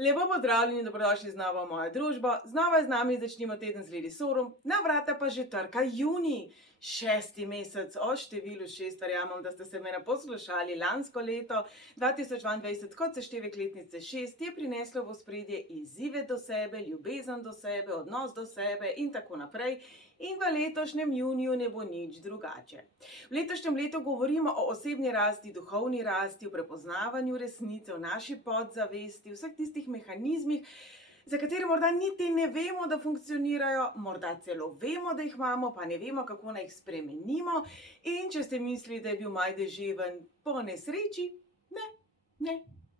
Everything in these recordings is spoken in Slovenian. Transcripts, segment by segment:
Lepo pozdravljeni in dobrodošli znova v mojo družbo. Znova je z nami, začnimo teden z Lady Sorum. Na vrata pa že trka junij, 6. mesec. O številu 6, verjamem, da ste se mene poslušali. Lansko leto 2022, kot seštevek letnice 6, je prineslo v ospredje izzive do sebe, ljubezen do sebe, odnos do sebe in tako naprej. In v letošnjem juniju ne bo nič drugače. V letošnjem letu govorimo o osebni rasti, duhovni rasti, o prepoznavanju resnice, o naši podzavesti, vseh tistih mehanizmih, za katere morda niti ne vemo, da funkcionirajo, morda celo vemo, da jih imamo, pa ne vemo, kako naj jih spremenimo. In če ste mislili, da je bil maj deževen po nesreči,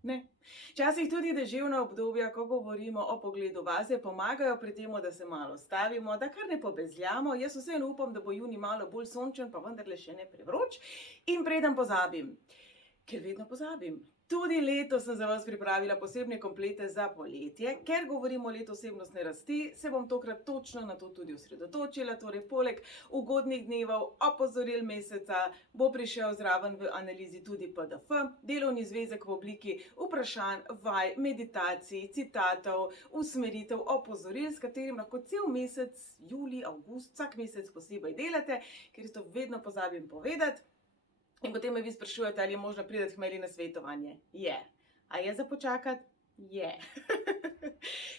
ne. Včasih tudi deževna obdobja, ko govorimo o pogledu vase, pomagajo pri tem, da se malo stavimo, da kar ne pobezljamo. Jaz vseeno upam, da bo junij malo bolj sončen, pa vendarle še ne prevroč. In preden pozabim, ker vedno pozabim, tudi letos sem za vas pripravila posebne komplete za poletje. Ker govorimo o letu osebnostne rasti, se bom tokrat točno na to tudi osredotočila. Torej, poleg ugodnih dnevov, opozoril meseca, bo prišel zraven v analizi tudi PDF, delovni zvezek v obliki vprašanj, vaj, meditacij, citatov, usmeritev, opozoril, s katerim lahko cel mesec, julij, avgust, vsak mesec posebej delate, ker to vedno pozabim povedati. In potem me vi sprašujete, ali je možno priti k meni na svetovanje. Je. A je za počakati? Je.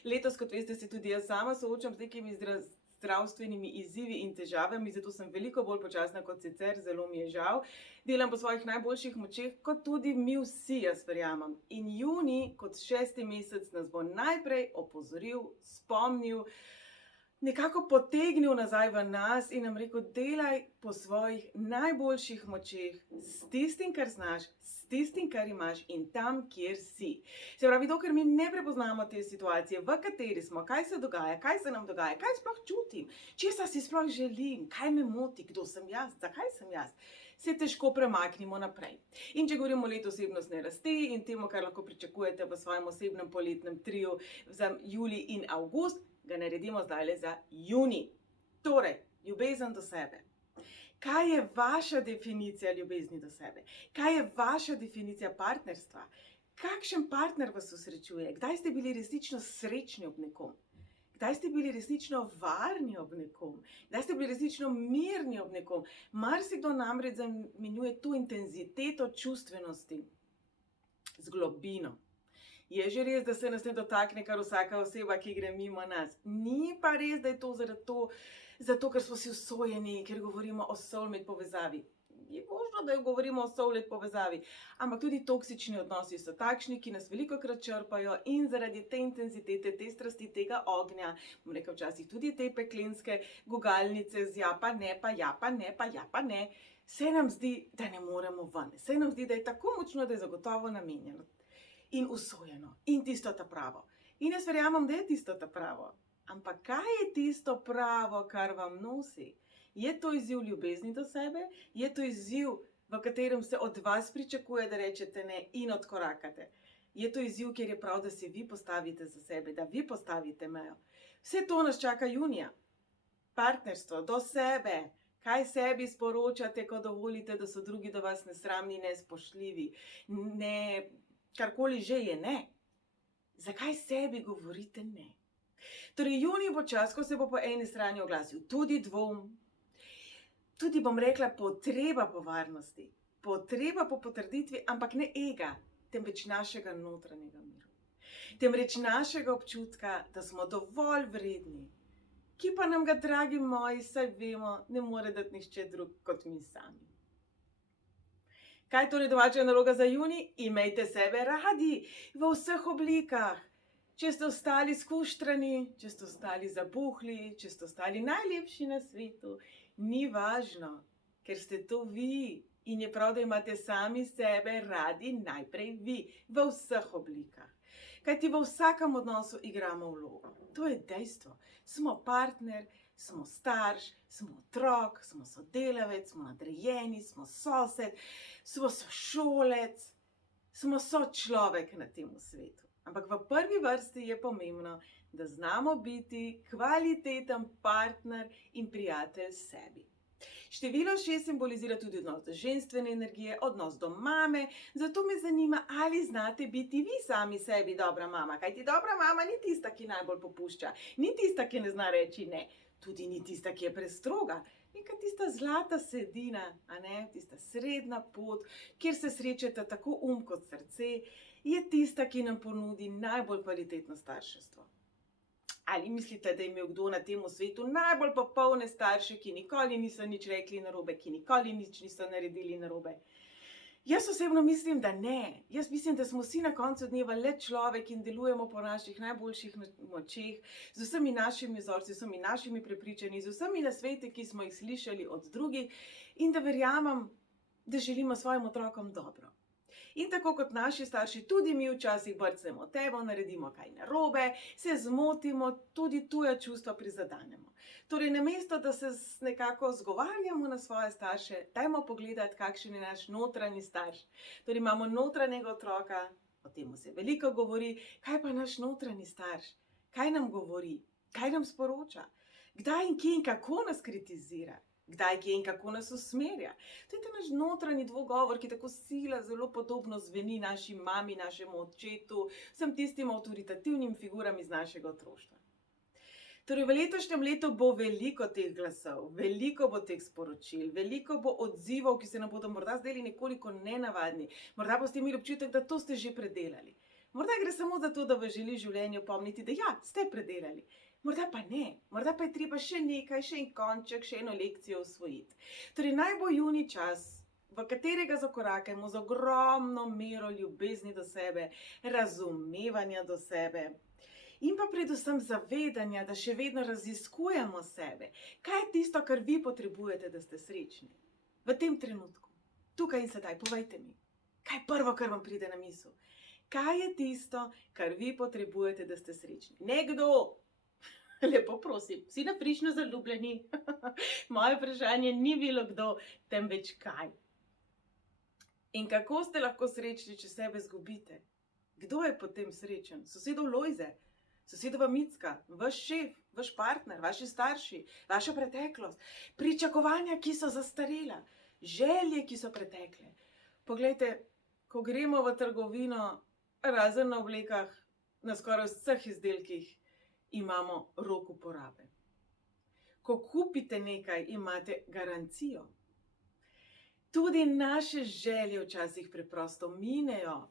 Letos, kot veste, se tudi jaz sama soočam z nekimi zdravstvenimi izzivi in težavami, zato sem veliko bolj počasna kot sicer, zelo mi je žal. Delam po svojih najboljših močeh, kot tudi mi vsi, jaz verjamem. In junij, kot 6. mesec, nas bo najprej opozoril, spomnil, nekako potegnil nazaj v nas in nam rekel, delaj po svojih najboljših močeh, s tistim, kar znaš, s tistim, kar imaš in tam, kjer si. Se pravi, dokler mi ne prepoznamo te situacije, v kateri smo, kaj se dogaja, kaj se nam dogaja, kaj sploh čutim, česa si sploh želim, kaj me moti, kdo sem jaz, zakaj sem jaz, se težko premaknimo naprej. In če govorimo o letu osebnostne rasti in temu, kar lahko pričakujete v svojem osebnem poletnem triju za julij in avgust, ga naredimo zdaj za junij. Torej, ljubezen do sebe. Kaj je vaša definicija ljubezni do sebe? Kaj je vaša definicija partnerstva? Kakšen partner vas osrečuje? Kdaj ste bili resnično srečni ob nekom? Kdaj ste bili resnično varni ob nekom? Kdaj ste bili resnično mirni ob nekom? Marsikdo namreč zamenjuje to intenziteto čustvenosti z globino. Je že res, da se nas ne dotakne kar vsaka oseba, ki gre mimo nas. Ni pa res, da je to zato, ker smo si usojeni, ker govorimo o soulmate povezavi. Je možno, da govorimo o soulmate povezavi, ampak tudi toksični odnosi so takšni, ki nas velikokrat črpajo in zaradi te intenzitete, te strasti, tega ognja, bom rekel včasih tudi te peklenske gugalnice z ja pa ne, pa ja pa ne, pa ja pa ne, se nam zdi, da ne moremo ven. Se nam zdi, da je tako močno, da je zagotovo namenjeno. In usojeno, in tisto ta pravo. In jaz verjamem, da je tisto ta pravo. Ampak kaj je tisto pravo, kar vam nosi? Je to izziv ljubezni do sebe? Je to izziv, v katerem se od vas pričakuje, da rečete ne in odkorakate? Je to izziv, kjer je prav, da se vi postavite za sebe, da vi postavite mejo? Vse to nas čaka junija. Partnerstvo do sebe. Kaj sebi sporočate, ko dovolite, da so drugi do vas nesramni, nespoštljivi, karkoli že je ne. Zakaj sebi govorite ne? Torej, junij bo čas, ko se bo po eni strani oglasil tudi dvom, tudi bom rekla potreba po varnosti, potreba po potrditvi, ampak ne ega, temveč našega notranjega miru. Temveč našega občutka, da smo dovolj vredni, ki pa nam ga, dragi moji, saj vemo, ne more dati nihče drug kot mi sami. Kaj torej domača naloga za junij? Imejte sebe radi v vseh oblikah. Če ste ostali skuštrani, če ste ostali zabuhli, če ste ostali najlepši na svetu, ni važno, ker ste to vi in je prav, da imate sami sebe radi najprej vi v vseh oblikah. Kajti v vsakem odnosu igramo vlogo. To je dejstvo. Smo partner, smo starš, smo otrok, smo sodelavec, smo nadrejeni, smo sosed, smo sošolec, smo sočlovek na tem svetu. Ampak v prvi vrsti je pomembno, da znamo biti kvaliteten partner in prijatelj sebi. Število 6 simbolizira tudi odnos do ženstvene energije, odnos do mame, zato me zanima, ali znate biti vi sami sebi dobra mama. Kajti dobra mama ni tista, ki najbolj popušča, ni tista, ki ne zna reči ne, tudi ni tista, ki je prestroga. Neka tista zlata sredina, tista srednja pot, kjer se srečata tako kot srce, je tista, ki nam ponudi najbolj kvalitetno starševstvo. Ali mislite, da je imel kdo na tem svetu najbolj popolne starše, ki nikoli niso nič rekli narobe, ki nikoli nič niso naredili narobe? Jaz osebno mislim, da ne. Jaz mislim, da smo vsi na koncu dneva le človek in delujemo po naših najboljših močeh, z vsemi našimi vzorci, z vsemi našimi prepričanji, z vsemi nasveti, ki smo jih slišali od drugih, in da verjamem, da želimo svojim otrokom dobro. In tako kot naši starši, tudi mi včasih brcnemo temo, naredimo kaj narobe, se zmotimo, tudi tuja čustva prizadenemo. Torej, namesto da se nekako zgovarjamo na svoje starše, dajmo pogledati, kakšen je naš notranji starš. Torej, imamo notranjega otroka, o tem se veliko govori, kaj pa naš notranji starš? Kaj nam govori? Kaj nam sporoča? Kdaj in kje in kako nas kritizira? Kdaj, kje in kako nas usmerja? To je ta naš notranji dvogovor, ki tako sila zelo podobno zveni naši mami, našemu očetu, vsem tistim avtoritativnim figuram iz našega otroštva. Torej, v letošnjem letu bo veliko teh glasov, veliko bo teh sporočil, veliko bo odzivov, ki se nam bodo morda zdeli nekoliko nenavadni. Morda boste imeli občutek, da to ste že predelali. Morda gre samo za to, da vas želi življenje opomniti, da ja, ste predelali. Morda pa ne, morda pa je treba še nekaj, še en konček, še eno lekcijo usvojiti. Torej, naj bo junij čas, v katerega zakorakajmo z ogromno mero ljubezni do sebe, razumevanja do sebe in pa predvsem zavedanja, da še vedno raziskujemo sebe. Kaj je tisto, kar vi potrebujete, da ste srečni? V tem trenutku, tukaj in sedaj, povejte mi, kaj je prvo, kar vam pride na misel? Kaj je tisto, kar vi potrebujete, da ste srečni? Nekdo! Lepo prosim, vsi naprično zaljubljeni. Moje vprašanje ni bilo kdo, temveč kaj. In kako ste lahko srečni, če sebe zgubite? Kdo je potem srečen? Sosedov Lojze, sosedova Micka, vaš šef, vaš partner, vaši starši, vaša preteklost, pričakovanja, ki so zastarela, želje, ki so pretekle. Poglejte, ko gremo v trgovino, razen na oblekah, na skoraj vseh izdelkih, imamo rok uporabe. Ko kupite nekaj, imate garancijo. Tudi naše želje včasih preprosto minejo,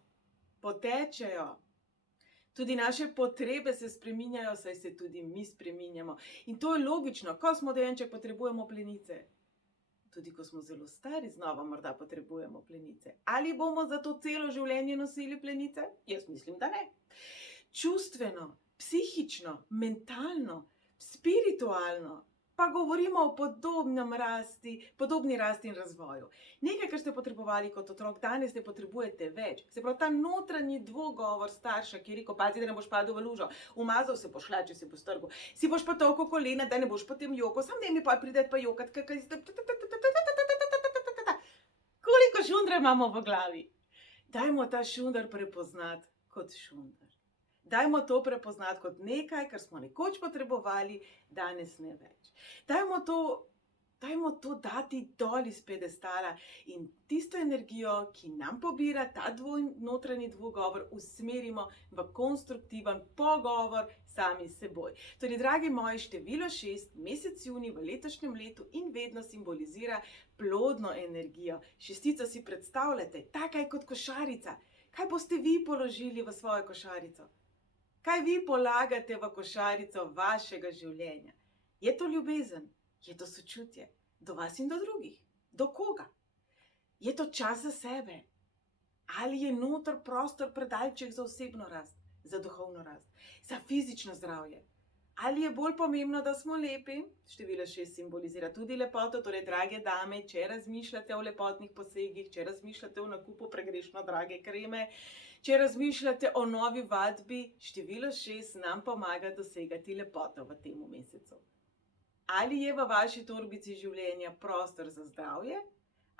potečejo. Tudi naše potrebe se spreminjajo, saj se tudi mi spreminjamo. In to je logično, ko smo dojenček, potrebujemo plenice. Tudi ko smo zelo stari, znova morda potrebujemo plenice. Ali bomo zato celo življenje nosili plenice? Jaz mislim, da ne. Čustveno, psihično, mentalno, spiritualno, pa govorimo o podobni rasti in razvoju. Nekaj, kar ste potrebovali kot otrok, danes ne potrebujete več. Se pravi, ta notranji dvogovor starša, ki je rekel, pazi, da ne boš padel v lužo, umazal se boš, hlače si boš strgal, si boš pa tolko kolena, da ne boš potem jokal, sam ne mi pa prideti pa jokat, koliko šundra imamo v glavi. Dajmo ta šundar prepoznati kot šundar. Dajmo to prepoznati kot nekaj, kar smo nekoč potrebovali, danes ne več. Dajmo to dati dol iz pedestala in tisto energijo, ki nam pobira ta notranji dvogovor, usmerimo v konstruktiven pogovor sami s seboj. Torej, dragi moji, število 6, mesec junij v letošnjem letu in vedno simbolizira plodno energijo. Šestico si predstavljate, taka je kot košarica. Kaj boste vi položili v svojo košarico? Kaj vi polagate v košarico vašega življenja? Je to ljubezen? Je to sočutje? Do vas in do drugih? Do koga? Je to čas za sebe? Ali je noter prostor predalček za osebno rast, za duhovno rast, za fizično zdravje? Ali je bolj pomembno, da smo lepi? Število 6 simbolizira tudi lepoto, torej, drage dame, če razmišljate o lepotnih posegih, če razmišljate o nakupu pregrešno drage kreme, če razmišljate o novi vadbi, število 6 nam pomaga dosegati lepoto v tem mesecu. Ali je v vaši torbici življenja prostor za zdravje?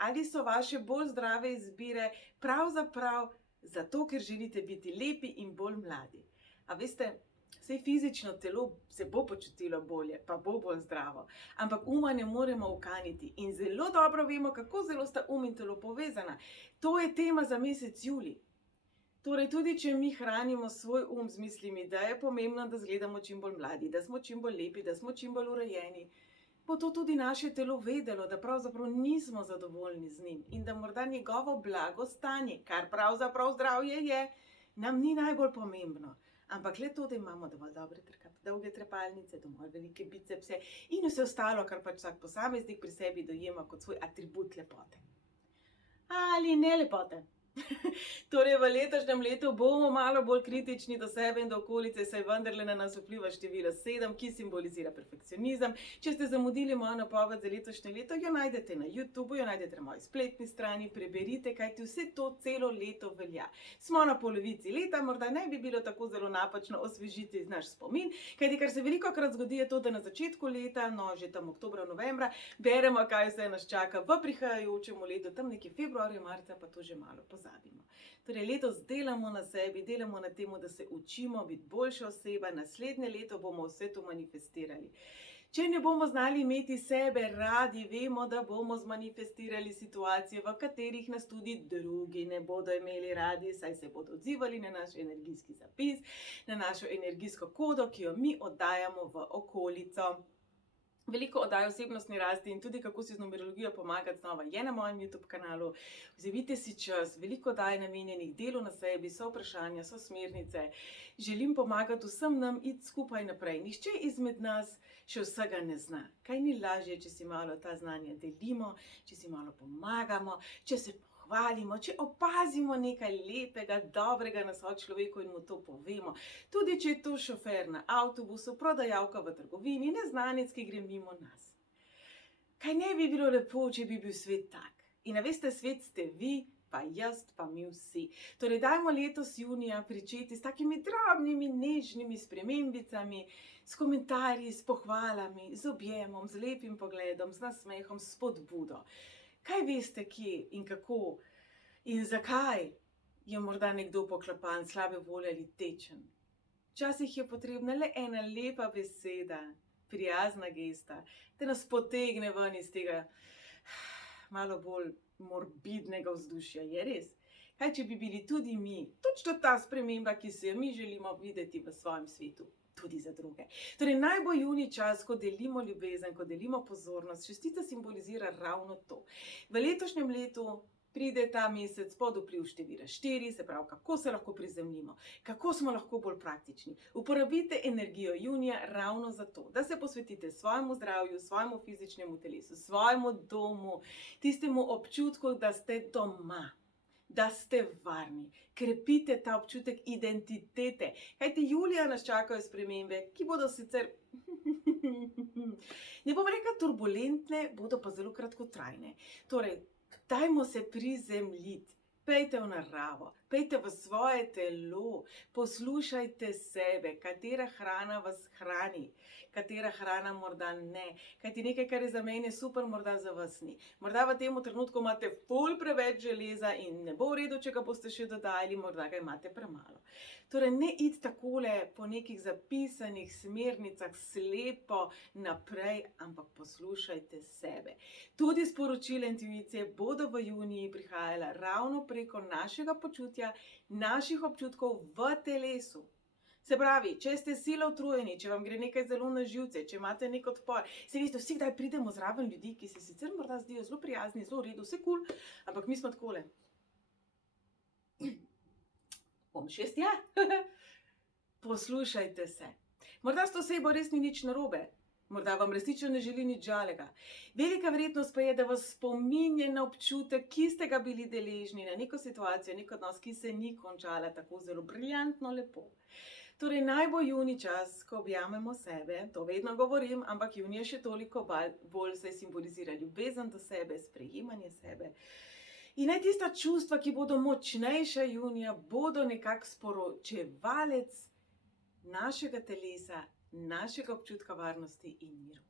Ali so vaše bolj zdrave izbire pravzaprav zato, ker želite biti lepi in bolj mladi? A veste, Sej fizično telo se bo počutilo bolje, pa bo bolj zdravo, ampak uma ne moremo ukaniti in zelo dobro vemo, kako zelo sta in telo povezana. To je tema za mesec julij. Torej, tudi če mi hranimo svoj z mislimi, da je pomembno, da izgledamo čim bolj mladi, da smo čim bolj lepi, da smo čim bolj urejeni, bo to tudi naše telo vedelo, da pravzaprav nismo zadovoljni z njim in da morda njegovo blagostanje, kar pravzaprav zdravje je, nam ni najbolj pomembno. Ampak le to, da imamo dovolj dolge trepalnice, dovolj velike bicepse in vse ostalo, kar pač vsak posameznik pri sebi dojema kot svoj atribut lepote. Ali ne lepote. Torej, v letošnjem letu bomo malo bolj kritični do sebe in do okolice, saj vendarle na nas vpliva število 7, ki simbolizira perfekcionizem. Če ste zamudili mojo napoved za letošnje leto, jo najdete na YouTubu, jo najdete na moji spletni strani, preberite, kajti vse to celo leto velja. Smo na polovici leta, morda ne bi bilo tako zelo napačno osvežiti naš spomin, kajti kar se velikokrat zgodi je to, da na začetku leta, no že tam oktobra, novembra, beremo, kaj vse nas čaka v prihajajočem letu, tam nekje februarja, marca, pa to že malo pozabimo. Torej, letos delamo na sebi, delamo na tem, da se učimo biti boljša oseba, naslednje leto bomo vse to manifestirali. Če ne bomo znali imeti sebe radi, vemo, da bomo zmanifestirali situacije, v katerih nas tudi drugi ne bodo imeli radi, saj se bodo odzivali na naš energijski zapis, na našo energijsko kodo, ki jo mi oddajamo v okolico. Veliko oddaj osebnostni rasti in tudi kako si z numerologijo pomagati znova je na mojem YouTube kanalu. Vzemite si čas, veliko oddaj namenjenih delu na sebi, so vprašanja, so smernice. Želim pomagati vsem nam iti skupaj naprej. Nihče izmed nas še vsega ne zna. Kaj ni lažje, če si malo ta znanja delimo, če si malo pomagamo, če se hvalimo, če opazimo nekaj lepega, dobrega na sočloveku in mu to povemo. Tudi če je to šofer na avtobusu, prodajalka v trgovini, neznanec, ki gre mimo nas. Kaj ne bi bilo lepo, če bi bil svet tak? In a veste, svet ste vi, pa jaz, pa mi vsi. Torej, dajmo letos junija pričeti s takimi drobnimi, nežnimi spremembicami, s komentarji, s pohvalami, z objemom, z lepim pogledom, z nasmehom, s spodbudo. Kaj veste, kje in kako in zakaj je morda nekdo poklapan, slabe volje ali tečen? Včasih je potrebna le ena lepa beseda, prijazna gesta, da nas potegne ven iz tega malo bolj morbidnega vzdušja. Je res? Kaj, če bi bili tudi mi, točno ta sprememba, ki si jo mi želimo videti v svojem svetu? Tudi za druge. Torej, naj bo junij čas, ko delimo ljubezen, ko delimo pozornost. Šestica simbolizira ravno to. V letošnjem letu pride ta mesec pod vpliv števila 4, se pravi, kako se lahko prizemljimo, kako smo lahko bolj praktični. Uporabite energijo junija ravno za to, da se posvetite svojemu zdravju, svojemu fizičnemu telesu, svojemu domu, tistemu občutku, da ste doma, da ste varni. Krepite ta občutek identitete. Kajti julija nas čakajo spremembe, ki bodo sicer, ne bom rekla turbulentne, bodo pa zelo kratkotrajne. Torej, dajmo se prizemljiti. Pejte v naravo, pejte v svoje telo, poslušajte sebe, katera hrana vas hrani, katera hrana morda ne. Kajti nekaj, kar je za mene super, morda za vas ni. Morda v tem trenutku imate ful preveč železa in ne bo v redu, če ga boste še dodajali, morda ga imate premalo. Torej, ne iti takole po nekih zapisanih smernicah slepo naprej, ampak poslušajte sebe. Tudi sporočila intuicije bodo v juniji prihajala ravno preko našega počutja, naših občutkov v telesu. Se pravi, če ste sila utrujeni, če vam gre nekaj zelo na živce, če imate nek odpor, se veste, vsi kdaj pridemo zraven ljudi, ki se sicer morda zdijo zelo prijazni, zelo v redu, vse kul, ampak mi smo takole. Bom 6, ja. Poslušajte se. Morda s to osebo res ni nič narobe. Morda vam resnično ne želi nič žalega. Velika verjetnost pa je, da vas spominja na občutek, ki ste ga bili deležni, na neko situacijo, nek odnos, ki se ni končala tako zelo briljantno lepo. Torej, naj bo junij čas, ko objamemo sebe, to vedno govorim, ampak junij je še toliko bolj se simbolizira ljubezen do sebe, sprejemanje sebe. In naj tista čustva, ki bodo močnejša junija, bodo nekak sporočevalec našega telesa, našega občutka varnosti in miru.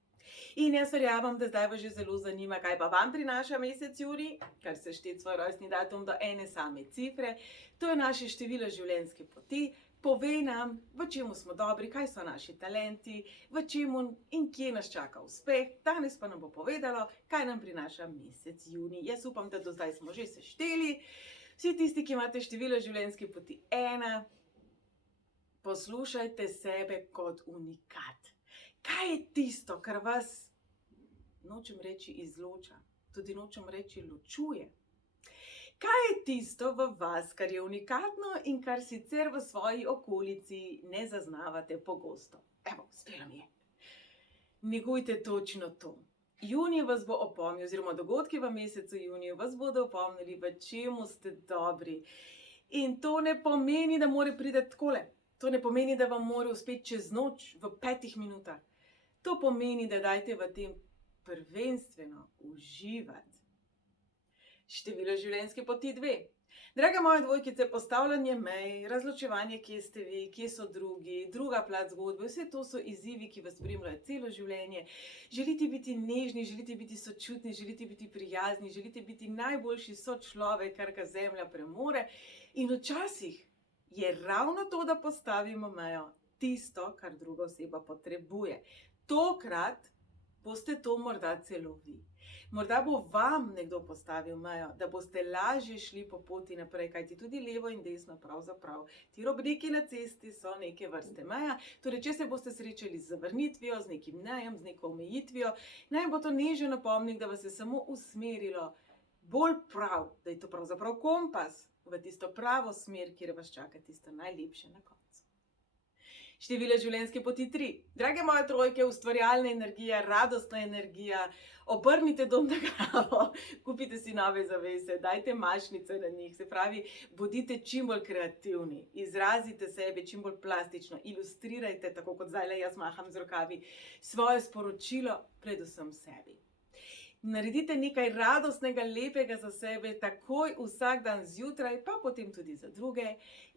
In jaz verjamem, da zdaj vas že zelo zanima, kaj pa vam prinaša mesec junij, kar se šteti svoj rojstni datum do ene same cifre. To je naše število življenjske poti, Povej nam, v čemu smo dobri, kaj so naši talenti, v čemu in kje nas čaka uspeh. Danes pa nam bo povedalo, kaj nam prinaša mesec junij. Jaz upam, da do zdaj smo že sešteli. Vsi tisti, ki imate število življenjske poti 1, poslušajte sebe kot unikat. Kaj je tisto, kar vas, nočem reči izloča, tudi nočem reči ločuje? Kaj je tisto v vas, kar je unikatno in kar sicer v svoji okolici ne zaznavate pogosto? Evo, uspelo mi je. Negujte točno to. Junij vas bo opomnil, oziroma dogodki v mesecu juniju vas bodo opomnili, v čemu ste dobri. In to ne pomeni, da mora priti takole. To ne pomeni, da vam mora uspeti čez noč, v 5 minutah. To pomeni, da dajte v tem prvenstveno uživati. Število življenjske poti 2. Draga moja dvojkice, postavljanje mej, razločevanje, kje ste vi, kje so drugi, druga plat zgodbe, vse to so izzivi, ki vas spremljajo celo življenje. Želite biti nežni, želite biti sočutni, želite biti prijazni, želite biti najboljši sočlovek, kar ga zemlja premore. In včasih je ravno to, da postavimo mejo, tisto, kar druga oseba potrebuje. Tokrat boste to morda celo vi. Morda bo vam nekdo postavil mejo, da boste lažje šli po poti naprej, kajti tudi levo in desno pravzaprav. Ti robniki na cesti so neke vrste meja. Torej, če se boste srečali z zavrnitvijo, z nekim nejem, z neko omejitvijo, naj bo to nežen opomnik, da vas je samo usmerilo bolj prav, da je to pravzaprav kompas v tisto pravo smer, kjer vas čaka tisto najlepše na koncu. Število življenjske poti 3. Drage moje trojke, ustvarjalna energija, radostna energija, obrnite dom na glavo, kupite si nove zavese, dajte mašnice na njih, se pravi, bodite čim bolj kreativni, izrazite sebe čim bolj plastično, ilustrirajte, tako kot zdaj jaz maham z rokavi, svoje sporočilo predvsem sebi. Naredite nekaj radostnega, lepega za sebe, takoj vsak dan zjutraj, pa potem tudi za druge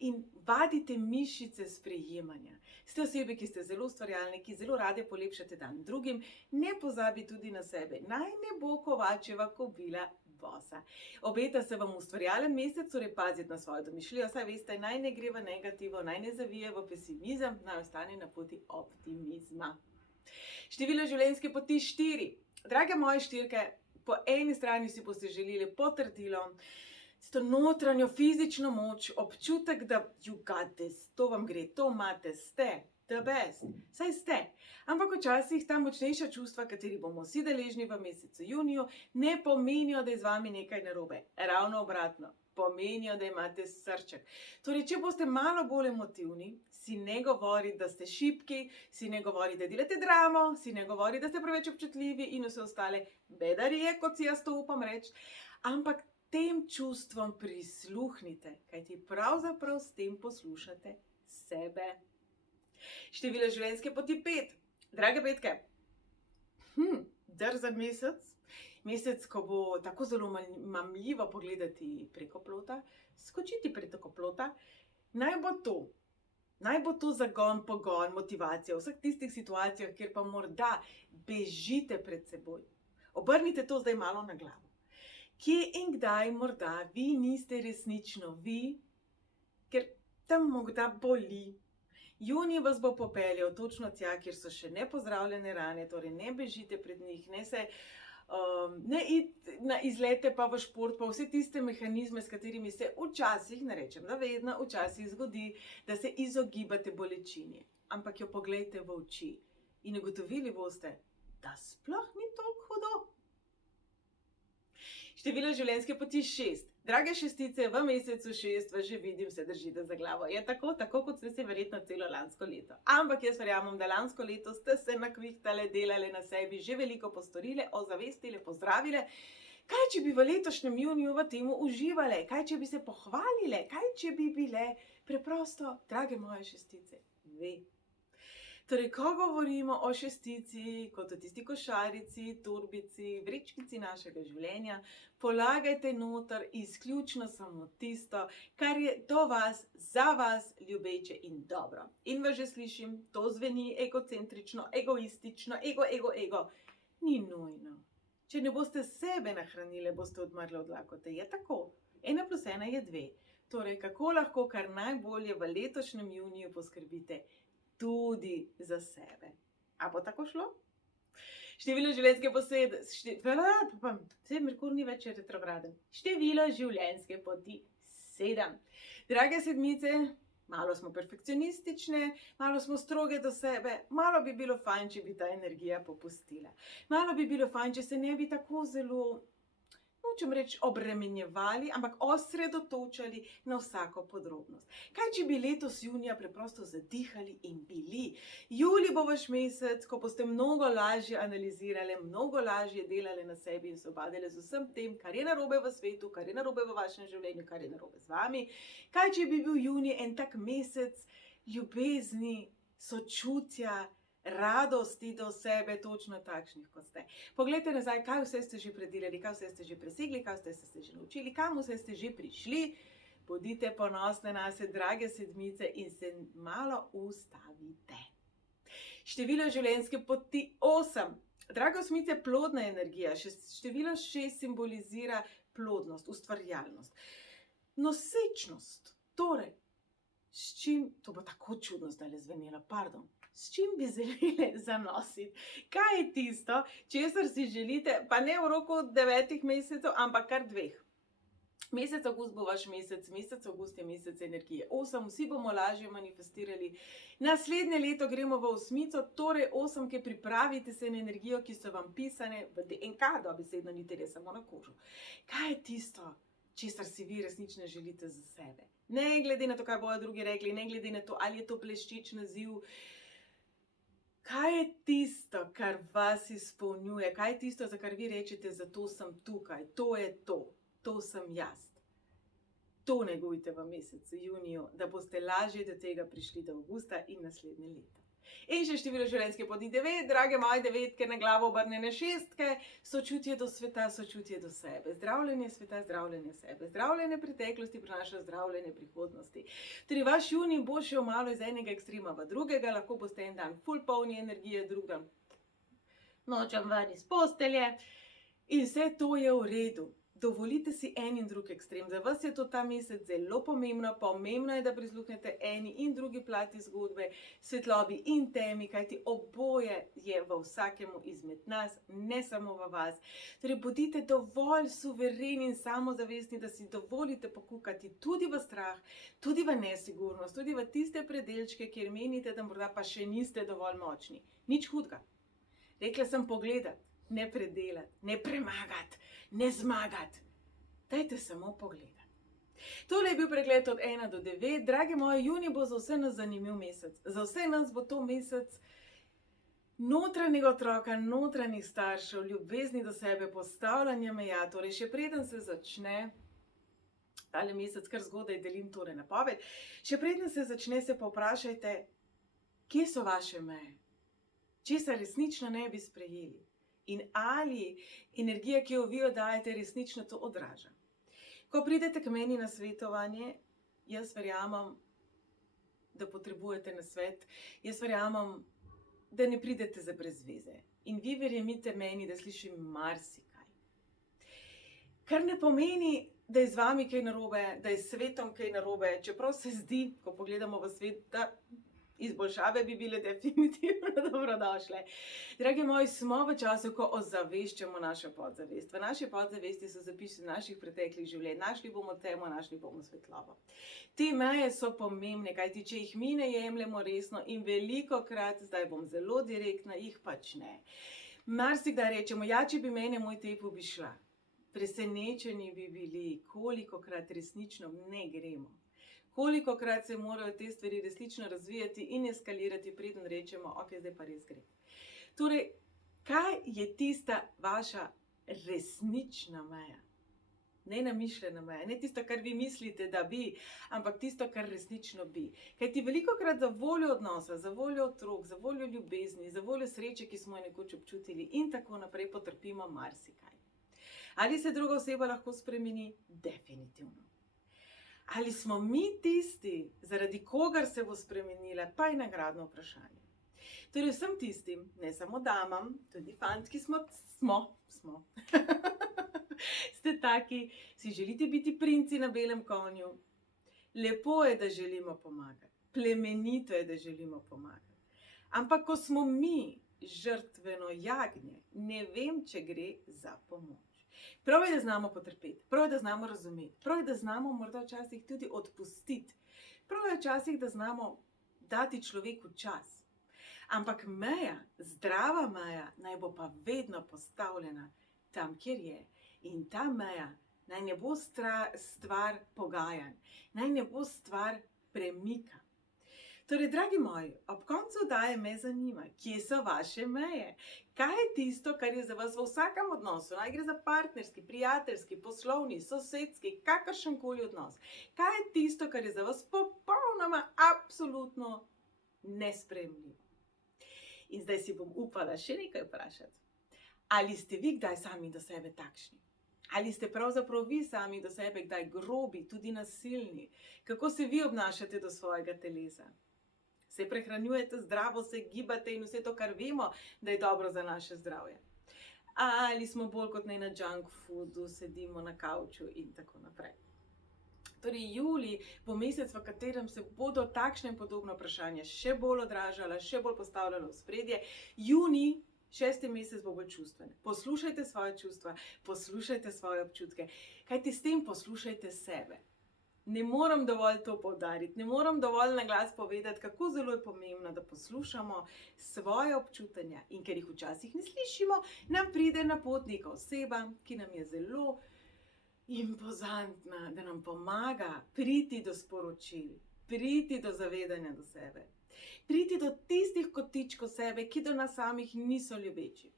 in vadite mišice sprejemanja. Ste osebe, ki ste zelo ustvarjalni, ki zelo rade polepšate dan drugim, ne pozabi tudi na sebe. Naj ne bo kovačeva kobila bosa. Obeta se vam ustvarjalen mesec, torej pazite na svojo domišljijo, saj veste, naj ne gre v negativo, naj ne zavije v pesimizem, naj ostane na poti optimizma. Število življenjske poti 4. Drage moje štirke, po eni strani si boste želeli potrdilo, to notranjo fizično moč, občutek, da you got this, to vam gre, to imate, ste, the best, saj ste. Ampak včasih ta močnejša čustva, kateri bomo vsi deležni v mesecu juniju, ne pomenijo, da je z vami nekaj narobe. Ravno obratno, pomenijo, da imate srček. Torej, če boste malo bolj emotivni, si ne govori, da ste šibki, si ne govori, da delate dramo, si ne govori, da ste preveč občutljivi in vse ostale bedarije, kot si jaz to upam reči, ampak tem čustvom prisluhnite, kajti pravzaprav s tem poslušate sebe. Število življenjske poti 5. Drage petke, drzen mesec, mesec, ko bo tako zelo mamljivo pogledati preko plota, skočiti preko plota, naj bo to zagon, pogon, motivacija v vseh tistih situacijah, kjer pa morda bežite pred seboj. Obrnite to zdaj malo na glavo. Kje in kdaj morda vi niste resnično vi, ker tam morda boli. Junij vas bo popeljal točno tja, kjer so še nepozdravljene rane, torej ne bežite pred njih, ne iti na izlete pa v šport, pa vse tiste mehanizme, s katerimi se včasih, ne rečem, da vedno, včasih zgodi, da se izogibate bolečini. Ampak jo poglejte v oči in ugotovili boste, da sploh ni toliko hudo. Število življenjske poti 6. Drage šestice, v mesecu 6 vas že vidim, se držite za glavo. Je tako kot ste se verjetno celo lansko leto. Ampak jaz verjamem, da lansko leto ste se nakvihtale, delale na sebi, že veliko postorile, ozavestile, pozdravile. Kaj, če bi v letošnjem juniju v temu uživale? Kaj, če bi se pohvalile? Kaj, če bi bile preprosto, drage moje šestice, ve? Torej, ko govorimo o šestici, kot o tisti košarici, torbici, vrečkici našega življenja, polagajte noter izključno samo tisto, kar je do vas, za vas ljubeče in dobro. In vas že slišim, to zveni egocentrično, egoistično, ego. Ni nujno. Če ne boste sebe nahranile, boste odmrle od lakote. Je tako. 1 + 1 je 2. Torej, kako lahko kar najbolje v letošnjem juniju poskrbite tudi za sebe. A bo tako šlo? Število življenjske posede, saj Merkur ni več retrograden. Število življenjske poti 7. Drage sedmice, malo smo perfekcionistične, malo smo stroge do sebe, malo bi bilo fajn, če bi ta energija popustila. Malo bi bilo fajn, če se ne bi tako zelo, nočem reči obremenjevali, ampak osredotočali na vsako podrobnost. Kaj, če bi letos junija preprosto zadihali in bili? Julij bo vaš mesec, ko boste mnogo lažje analizirali, mnogo lažje delali na sebi in se ubadali z vsem tem, kar je narobe v svetu, kar je narobe v vašem življenju, kar je narobe z vami. Kaj, če bi bil junij en tak mesec ljubezni, sočutja, radosti do sebe, točno takšnih, kot ste. Poglejte nazaj, kaj vse ste že predelali, kaj vse ste že presegli, kaj vse ste že naučili, kam vse ste že prišli. Bodite ponosne na se, drage sedmice, in se malo ustavite. Število življenjske poti 8. Drage osmice, plodna energija. Število 6 simbolizira plodnost, ustvarjalnost, nosečnost. Torej, s čim, to bo tako čudno zdaj zvenelo, pardon. S čim bi želeli zanositi? Kaj je tisto, česar si želite, pa ne v roku 9 mesecev, ampak kar 2? Mesec avgust bo vaš mesec, mesec avgust je mesec energije 8, vsi bomo lažje manifestirali. Naslednje leto gremo v osmico, torej 8, ki pripravite se na energijo, ki so vam pisane v DNK, dobesedno niti ne samo na kožo. Kaj je tisto, česar si vi resnično želite za sebe? Ne glede na to, kaj bodo drugi rekli, ne glede na to, ali je to bleščeč naziv. Kaj je tisto, kar vas izpolnjuje? Kaj je tisto, za kar vi rečete, zato sem tukaj, to je to sem jaz. To negujte v mesecu juniju, da boste lažje do tega prišli do avgusta in naslednje leto. In še število življenjske poti 9, drage moje devetke, na glavo obrnjene šestke, sočutje do sveta, sočutje do sebe, zdravljenje sveta, zdravljenje sebe, zdravljenje preteklosti prinaša zdravljenje prihodnosti. Torej, vaš junij bo šel malo iz enega ekstrema v drugega, lahko boste en dan ful polni energije, drug dan nočem ven iz postelje in vse to je v redu. Dovolite si en in drug ekstrem. Za vas je to ta mesec zelo pomembno. Pomembno je, da prisluhnete eni in drugi plati zgodbe, svetlobi in temi, kajti oboje je v vsakemu izmed nas, ne samo v vas. Torej, bodite dovolj suvereni in samozavestni, da si dovolite pokukati tudi v strah, tudi v nesigurnost, tudi v tiste predelčke, kjer menite, da morda pa še niste dovolj močni. Nič hudega. Rekla sem pogledati, ne predelati, ne premagati, ne zmagati. Dajte samo pogledati. Tole je bil pregled od 1 do 9. Dragi moji, junij bo za vse nas zanimiv mesec. Za vse nas bo to mesec notranjega otroka, notranjih staršev, ljubezni do sebe, postavljanja meja. Torej, še preden se začne, tale mesec kar zgodaj delim tole napoved, še preden se začne, se pa vprašajte, kje so vaše meje? Česa resnično ne bi sprejeli? In ali energija, ki jo vi oddajate, resnično to odraža. Ko pridete k meni na svetovanje, jaz verjamem, da potrebujete nasvet, jaz verjamem, da ne pridete za brez veze. In vi verjemite meni, da slišim marsikaj. Kar ne pomeni, da je z vami kaj narobe, da je s svetom kaj narobe, čeprav se zdi, ko pogledamo v svet, da izboljšave bi bile definitivno dobrodošle. Dragi moji, smo v času, ko ozaveščamo našo podzavest. V naši podzavesti so zapisi naših preteklih življenj. Našli bomo temo, našli bomo svetlobo. Te meje so pomembne, kajti če jih mi ne jemljemo resno in velikokrat, zdaj bom zelo direktna, jih pač ne. Marsikdaj rečemo, ja, če bi mene moj tep obišla. Presenečeni bi bili, kolikokrat resnično ne gremo. Kolikokrat se morajo te stvari resnično razvijati in eskalirati, preden rečemo, ok, zdaj pa res gre. Torej, kaj je tista vaša resnična meja? Ne namišljena meja, ne tisto, kar vi mislite, da bi, ampak tisto, kar resnično bi. Kajti velikokrat za voljo odnosa, za voljo otrok, za voljo ljubezni, za voljo sreče, ki smo jo nekoč občutili in tako naprej, potrpimo marsikaj. Ali se druga oseba lahko spremeni? Definitivno. Ali smo mi tisti, zaradi kogar se bo spremenila, pa je nagradno vprašanje. Torej vsem tistim, ne samo damam, tudi fantki smo, ste taki, si želite biti princi na belem konju, Lepo je, da želimo pomagati. Plemenito je, da želimo pomagati. Ampak ko smo mi žrtveno jagnje, ne vem, če gre za pomoč. Prav je, da znamo potrpeti, prav je, da znamo razumeti, prav je, da znamo morda včasih tudi odpustiti. Prav je včasih, da znamo dati človeku čas. Ampak meja, zdrava meja, naj bo pa vedno postavljena tam, kjer je. In ta meja naj ne bo stvar pogajanj, naj ne bo stvar premika. Torej, dragi moji, ob koncu oddaje me zanima, kje so vaše meje? Kaj je tisto, kar je za vas v vsakem odnosu? Naj gre za partnerski, prijateljski, poslovni, sosedski, kakršenkoli odnos. Kaj je tisto, kar je za vas popolnoma, absolutno nesprejemljivo? In zdaj si bom upala še nekaj vprašati. Ali ste vi kdaj sami do sebe takšni? Ali ste pravzaprav vi sami do sebe kdaj grobi, tudi nasilni? Kako se vi obnašate do svojega telesa? Se prehranjujete zdravo, se gibate in vse to, kar vemo, da je dobro za naše zdravje? Ali smo bolj kot ne na junk foodu, sedimo na kavču in tako naprej? Torej, julij bo mesec, v katerem se bodo takšne in podobne vprašanja še bolj odražala, še bolj postavljala v spredje. Junij, 6. mesec, bo bolj čustven. Poslušajte svoje čustva, poslušajte svoje občutke, kajti s tem poslušajte sebe. Ne morem dovolj to poudariti, ne morem dovolj na glas povedati, kako zelo je pomembno, da poslušamo svoje občutanja. In ker jih včasih ne slišimo, nam pride na pot neka oseba, ki nam je zelo impozantna, da nam pomaga priti do sporočil, priti do zavedanja do sebe, priti do tistih kotičkov sebe, ki do nas samih niso ljubeči.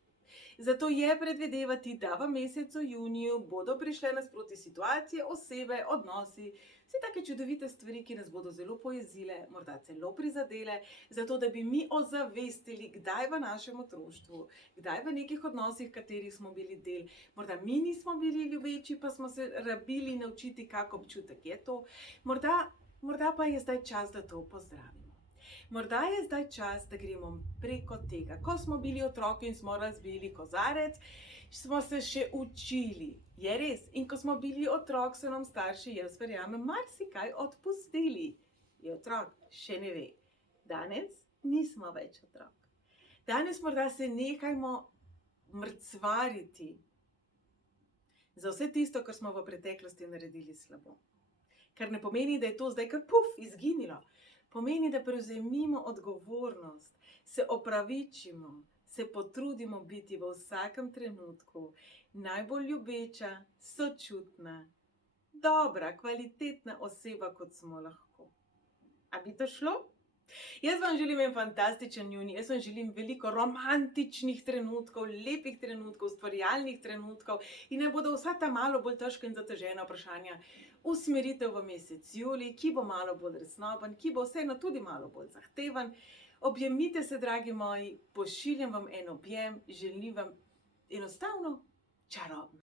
Zato je predvidevati, da v mesecu juniju bodo prišle nasproti situacije, osebe, odnosi, vse take čudovite stvari, ki nas bodo zelo pojezile, morda celo prizadele, zato da bi mi ozavestili, kdaj v našem otroštvu, kdaj v nekih odnosih, katerih smo bili del, morda mi nismo bili ljubeči, pa smo se rabili naučiti, kak občutek je to, morda pa je zdaj čas, da to pozdravimo. Morda je zdaj čas, da gremo preko tega. Ko smo bili otroki in smo razbili kozarec, smo se še učili. Je res. In ko smo bili otrok, so nam starši, jaz verjamem, marsikaj odpustili. Je otrok, še ne ve. Danes nismo več otrok. Danes morda se nehajmo mrcvariti za vse tisto, kar smo v preteklosti naredili slabo. Kar ne pomeni, da je to zdaj kar izginilo. Pomeni, da prevzemimo odgovornost, se opravičimo, se potrudimo biti v vsakem trenutku najbolj ljubeča, sočutna, dobra, kvalitetna oseba, kot smo lahko. A bi to šlo? Jaz vam želim en fantastičen junij, jaz vam želim veliko romantičnih trenutkov, lepih trenutkov, ustvarjalnih trenutkov in ne bodo vsa ta malo bolj težka in zatežena vprašanja usmeritev v mesec julij, ki bo malo bolj resnoben, ki bo vseeno tudi malo bolj zahteven. Objemite se, dragi moji, pošiljam vam en objem, želim vam enostavno čarobno.